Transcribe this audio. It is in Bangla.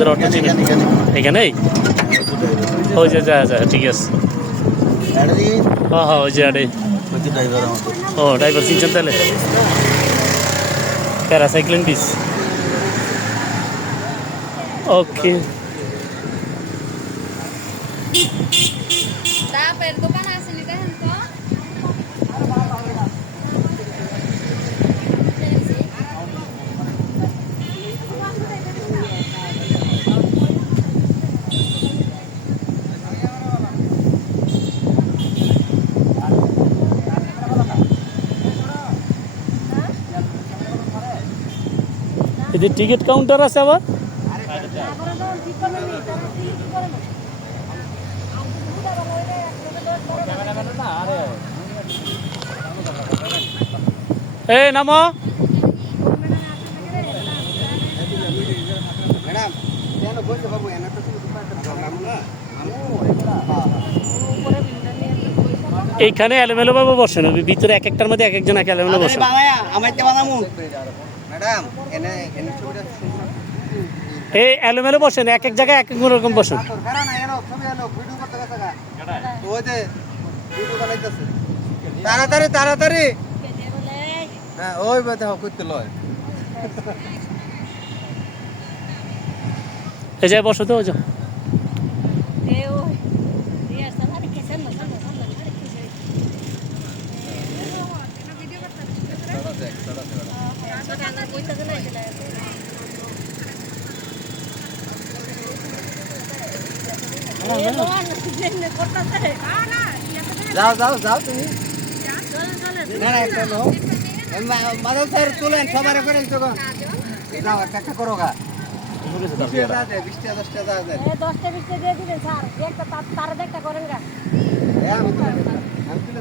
আমাদের অটো চিনি এখানে এখানে এখানেই? ওই যে যা যা ঠিক আছে। হ্যাঁ হ্যাঁ ওই যে আরে। ও ড্রাইভার চিনছেন তাহলে? প্যারাসাইক্লিন বিচ ওকে এদের টিকিট কাউন্টার আছে আবার? এই বাবু না এইখানে এলোমেলো ভাবে বসেন, ওই ভিতরে এক একটার মধ্যে এক একজন এক এলোমেলো বাংলায়া আমার ম্যাডাম এনে এনে ছবিটা এই এলোমেলো বসেন এক এক জায়গায় এক এক রকম বসেন। তাড়াতাড়ি তাড়াতাড়ি। হ্যাঁ ওই বাদে করতে লয়। এই যে বসো তো ওই যে। যাও যাও যাও তুমি। না না একটা লো মাদল স্যার তুলেন সবার করেন তো যাও একটা একটা করো গা। দশটা বিশটা দিয়ে দিবেন স্যার। একটা তার একটা করেন গা। হ্যাঁ আমি তুলে